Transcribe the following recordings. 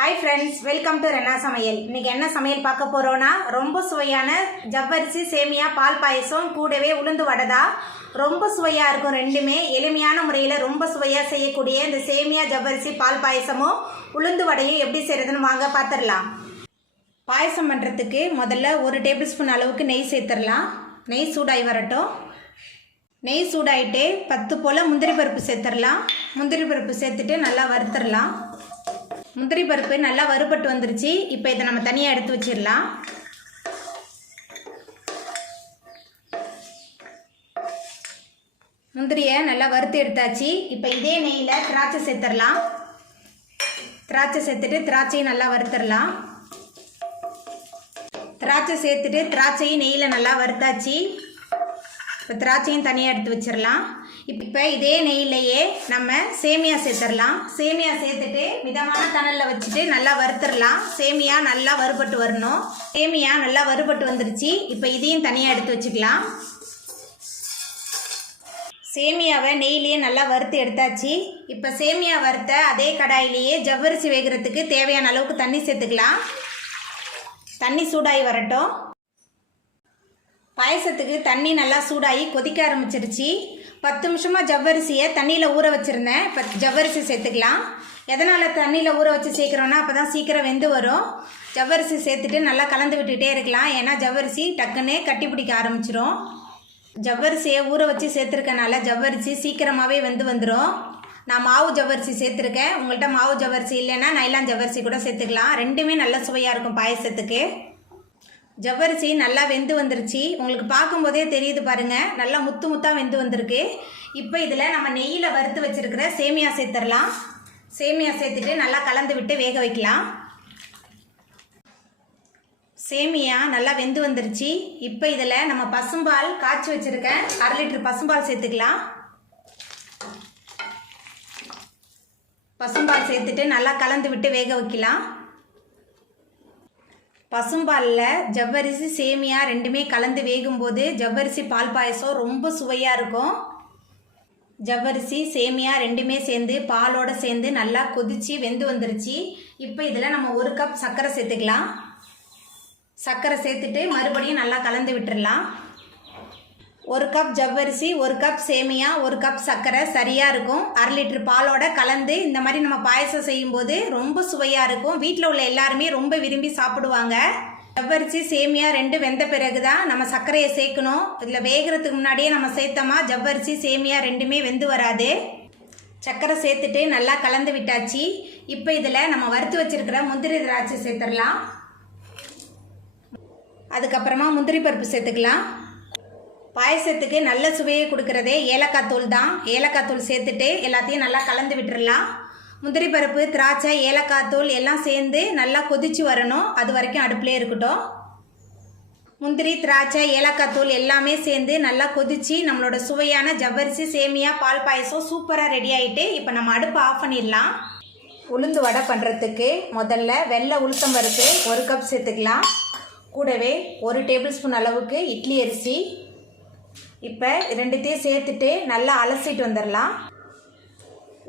Hi friends welcome to Rena Samayal इनके என்ன சமையல் பார்க்க போறோம்னா ரொம்ப சுவையான ஜவ்வரிசி சேமியா பால் பாயசம் கூடவே உளுந்து வடை தான் ரொம்ப சுவையா இருக்கும் ரெண்டுமே எளிமையான முறையில் ரொம்ப சுவையா செய்யக்கூடிய இந்த சேமியா ஜவ்வரிசி பால் பாயசமும் உளுந்து வடையும் எப்படி செய்யறதுன்னு வாங்க பார்த்துடலாம் பாயசம் பண்றதுக்கு முதல்ல 1 டேபிள் ஸ்பூன் அளவுக்கு நெய் சேர்த்துடலாம் நெய் சூடாகி வரட்டும் நெய் சூடாயிட்டு 10 போல முந்திரி பருப்பு சேர்த்துடலாம் முந்திரி பருப்பு சேர்த்துட்டு நல்லா வறுத்துடலாம் முந்திரி பருப்பு நல்லா வறுபட்டு வந்துருச்சு இப்போ இதை நம்ம தனியாக எடுத்து வச்சிடலாம் முந்திரியை நல்லா வறுத்து எடுத்தாச்சு இப்போ இதே நெய்யில் திராட்சை சேர்த்துடலாம் திராட்சை சேர்த்துட்டு திராட்சையும் நல்லா வறுத்துடலாம் திராட்சை சேர்த்துட்டு திராட்சையும் நெய்யில் நல்லா வறுத்தாச்சு இப்போ திராட்சையும் தனியாக எடுத்து வச்சிடலாம் இப்போ இதே நெய்யிலேயே நம்ம சேமியா சேர்த்துடலாம் சேமியா சேர்த்துட்டு மிதமான தணலில் வச்சுட்டு நல்லா வறுத்துடலாம் சேமியா நல்லா வறுபட்டு வரணும் சேமியா நல்லா வறுபட்டு வந்துருச்சு இப்போ இதையும் தனியாக எடுத்து வச்சுக்கலாம் சேமியாவை நெய்யிலேயே நல்லா வறுத்து எடுத்தாச்சு இப்போ சேமியா வறுத்த அதே கடாயிலேயே ஜவ்வரிசி வேகிறதுக்கு தேவையான அளவுக்கு தண்ணி சேர்த்துக்கலாம் தண்ணி சூடாகி வரட்டும் பாயசத்துக்கு தண்ணி நல்லா சூடாகி கொதிக்க ஆரம்பிச்சிருச்சு 10 நிமிஷமாக ஜவ்வரிசியை தண்ணியில் ஊற வச்சுருந்தேன் இப்போ ஜவ்வரிசி சேர்த்துக்கலாம் எதனால் தண்ணியில் ஊற வச்சு சேர்க்குறோன்னா அப்போ தான் சீக்கிரம் வெந்து வரும் ஜவ்வரிசி சேர்த்துட்டு நல்லா கலந்து விட்டுகிட்டே இருக்கலாம் ஏன்னா ஜவ்வரிசி டக்குன்னே கட்டி பிடிக்க ஆரம்பிச்சிரும் ஜவ்வரிசியை ஊற வச்சு சேர்த்துருக்கனால ஜவ்வரிசி சீக்கிரமாகவே வெந்து வந்துடும் நான் மாவு ஜவ்வரிசி சேர்த்துருக்கேன் உங்கள்கிட்ட மாவு ஜவ்வரிசி இல்லைன்னா நைலான் ஜவ்வரிசி கூட சேர்த்துக்கலாம் ரெண்டுமே நல்ல சுவையாக இருக்கும் பாயசத்துக்கு ஜவ்வரிசி நல்லா வெந்து வந்துருச்சு உங்களுக்கு பார்க்கும்போதே தெரியுது பாருங்கள் நல்லா முத்து முத்தாக வெந்து வந்திருக்கு இப்போ இதில் நம்ம நெய்யில் வறுத்து வச்சுருக்கிற சேமியா சேர்த்துடலாம் சேமியா சேர்த்துட்டு நல்லா கலந்து விட்டு வேக வைக்கலாம் சேமியா நல்லா வெந்து வந்துருச்சு இப்போ இதில் நம்ம பசும்பால் காய்ச்சி வச்சுருக்கேன் 1/2 லிட்டர் பசும்பால் சேர்த்துக்கலாம் பசும்பால் சேர்த்துட்டு நல்லா கலந்து விட்டு வேக வைக்கலாம் பசும்பாலில் ஜவ்வரிசி சேமியா ரெண்டுமே கலந்து வேகும்போது ஜவ்வரிசி பால் பாயசம் ரொம்ப சுவையாக இருக்கும் ஜவ்வரிசி சேமியா ரெண்டுமே சேர்ந்து பாலோடு சேர்ந்து நல்லா கொதித்து வெந்து வந்துருச்சு இப்போ இதில் நம்ம 1 கப் சர்க்கரை சேர்த்துக்கலாம் சர்க்கரை சேர்த்துட்டு மறுபடியும் நல்லா கலந்து விட்டுடலாம் 1 கப் ஜவ்வரிசி 1 கப் சேமியா 1 கப் சர்க்கரை சரியாக இருக்கும் 1/2 லிட்டர் பாலோட கலந்து இந்த மாதிரி நம்ம பாயசம் செய்யும்போது ரொம்ப சுவையாக இருக்கும் வீட்டில் உள்ள எல்லாருமே ரொம்ப விரும்பி சாப்பிடுவாங்க ஜவ்வரிசி சேமியா ரெண்டு வெந்த பிறகு தான் நம்ம சர்க்கரையை சேர்க்கணும் இதில் வேகிறதுக்கு முன்னாடியே நம்ம சேர்த்தோமா ஜவ்வரிசி சேமியா ரெண்டுமே வெந்து வராது சர்க்கரை சேர்த்துட்டு நல்லா கலந்து விட்டாச்சு இப்போ இதில் நம்ம வறுத்து வச்சுருக்கிற முந்திரி திராட்சை சேர்த்துடலாம் அதுக்கப்புறமா முந்திரி பருப்பு சேர்த்துக்கலாம் பாயசத்துக்கு நல்ல சுவையை கொடுக்கறதே ஏலக்காய் தூள் தான் ஏலக்காய் தூள் சேர்த்துட்டு எல்லாத்தையும் நல்லா கலந்து விட்டுறலாம் முந்திரி பருப்பு திராட்சை ஏலக்காய் தூள் எல்லாம் சேர்ந்து நல்லா கொதிச்சு வரணும் அது வரைக்கும் அடுப்புலேயே இருக்கட்டும் முந்திரி திராட்சை ஏலக்காய் தூள் எல்லாமே சேர்ந்து நல்லா கொதிச்சு நம்மளோட சுவையான ஜவ்வரிசி சேமியா பால் பாயசம் சூப்பராக ரெடி ஆகிட்டு இப்போ நம்ம அடுப்பை ஆஃப் பண்ணிடலாம் உளுந்து வடை பண்ணுறதுக்கு முதல்ல வெள்ளை உளுத்தம் பருப்பு 1 கப் சேர்த்துக்கலாம் கூடவே 1 டேபிள் ஸ்பூன் அளவுக்கு இட்லி அரிசி இப்போ ரெண்டுத்தையும் சேர்த்துட்டு நல்லா அலசிட்டு வந்துடலாம்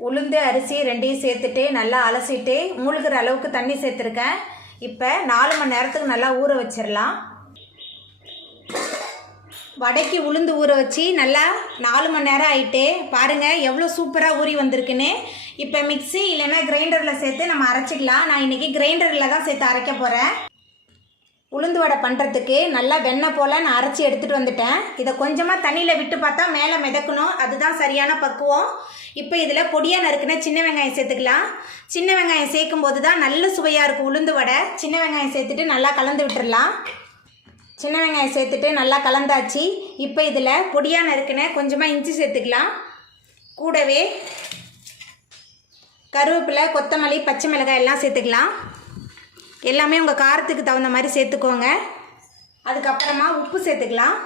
உளுந்து அரிசி ரெண்டையும் சேர்த்துட்டு நல்லா அலசிட்டு மூழ்கிற அளவுக்கு தண்ணி சேர்த்துருக்கேன் இப்போ 4 மணி நேரத்துக்கு நல்லா ஊற வச்சிடலாம் வடைக்கு உளுந்து ஊற வச்சு நல்லா 4 மணி நேரம் ஆகிட்டு பாருங்கள் எவ்வளோ சூப்பராக ஊறி வந்திருக்குன்னு இப்போ மிக்ஸி இல்லைன்னா கிரைண்டரில் சேர்த்து நம்ம அரைச்சிக்கலாம் நான் இன்றைக்கி கிரைண்டரில் தான் சேர்த்து அரைக்க போகிறேன் உளுந்து வடை பண்ணுறதுக்கு நல்லா வெண்ணெய் போல் நான் அரைச்சி எடுத்துகிட்டு வந்துட்டேன் இதை கொஞ்சமாக தண்ணியில் விட்டு பார்த்தா மேலே மிதக்கணும் அதுதான் சரியான பக்குவம் இப்போ இதில் பொடியாக நறுக்குன சின்ன வெங்காயம் சேர்த்துக்கலாம் சின்ன வெங்காயம் சேர்க்கும் போது தான் நல்ல சுவையாக இருக்கும் உளுந்து வடை சின்ன வெங்காயம் சேர்த்துட்டு நல்லா கலந்து விட்டுடலாம் சின்ன வெங்காயம் சேர்த்துட்டு நல்லா கலந்தாச்சு இப்போ இதில் பொடியாக நறுக்குன கொஞ்சமாக இஞ்சி சேர்த்துக்கலாம் கூடவே கருவேப்பிலை கொத்தமல்லி பச்சை மிளகாய் எல்லாம் சேர்த்துக்கலாம் எல்லாமே உங்கள் காரத்துக்கு தகுந்த மாதிரி சேர்த்துக்கோங்க அதுக்கப்புறமா உப்பு சேர்த்துக்கலாம்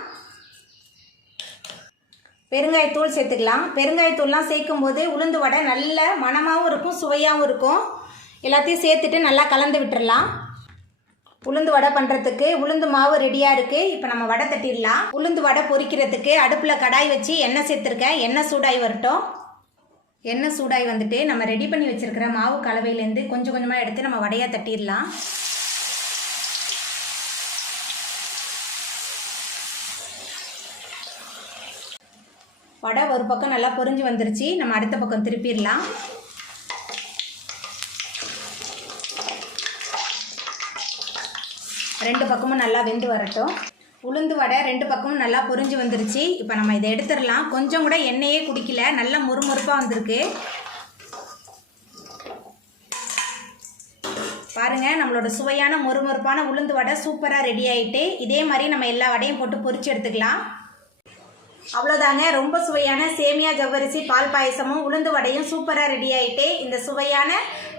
பெருங்காயத்தூள் சேர்த்துக்கலாம் பெருங்காயத்தூள்லாம் சேர்க்கும்போது உளுந்து வடை நல்ல மணமாகவும் இருக்கும் சுவையாகவும் இருக்கும் எல்லாத்தையும் சேர்த்துட்டு நல்லா கலந்து விட்டுடலாம் உளுந்து வடை பண்ணுறதுக்கு உளுந்து மாவு ரெடியாக இருக்குது இப்போ நம்ம வடை தட்டிடலாம் உளுந்து வடை பொரிக்கிறதுக்கு அடுப்பில் கடாய் வச்சு எண்ணெய் சேர்த்துருக்கேன் எண்ணெய் சூடாகி வரட்டும் எண்ணெய் சூடாகி வந்துட்டு நம்ம ரெடி பண்ணி வச்சுருக்கிற மாவு கலவையிலேருந்து கொஞ்சம் கொஞ்சமாக எடுத்து நம்ம வடையாக தட்டிடலாம். வடை ஒரு பக்கம் நல்லா பொரிஞ்சு வந்துருச்சு. நம்ம அடுத்த பக்கம் திருப்பிடலாம். ரெண்டு பக்கமும் நல்லா வெந்து வரட்டும். உளுந்து வடை ரெண்டு பக்கமும் நல்லா பொரிஞ்சு வந்துருச்சு. இப்போ நம்ம இதை எடுத்துடலாம். கொஞ்சம் கூட எண்ணெயே குடிக்கல, நல்லா மொறுமொறுப்பாக வந்திருக்கு. பாருங்கள், நம்மளோட சுவையான மொறுமொறுப்பான உளுந்து வடை சூப்பராக ரெடி ஆகிட்டு. இதே மாதிரி நம்ம எல்லா வடையும் போட்டு பொரிச்சு எடுத்துக்கலாம். அவ்வளோதாங்க, ரொம்ப சுவையான சேமியா ஜவ்வரிசி பால் பாயசமும் உளுந்து வடையும் சூப்பராக ரெடி ஆகிட்டு. இந்த சுவையான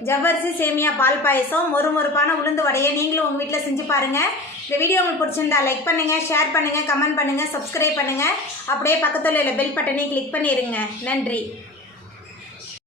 ஜவ்வரிசி சேமியா பால் பாயசம் மொறுமொறுப்பான உளுந்து வடையை நீங்களும் உங்கள் வீட்டில் செஞ்சு பாருங்கள். இந்த வீடியோ உங்களுக்கு பிடிச்சிருந்தா லைக் பண்ணுங்கள், ஷேர் பண்ணுங்கள், கமெண்ட் பண்ணுங்கள், சப்ஸ்கிரைப் பண்ணுங்கள். அப்படியே பக்கத்தில் உள்ள பெல் பட்டனையும் கிளிக் பண்ணிடுங்க. நன்றி.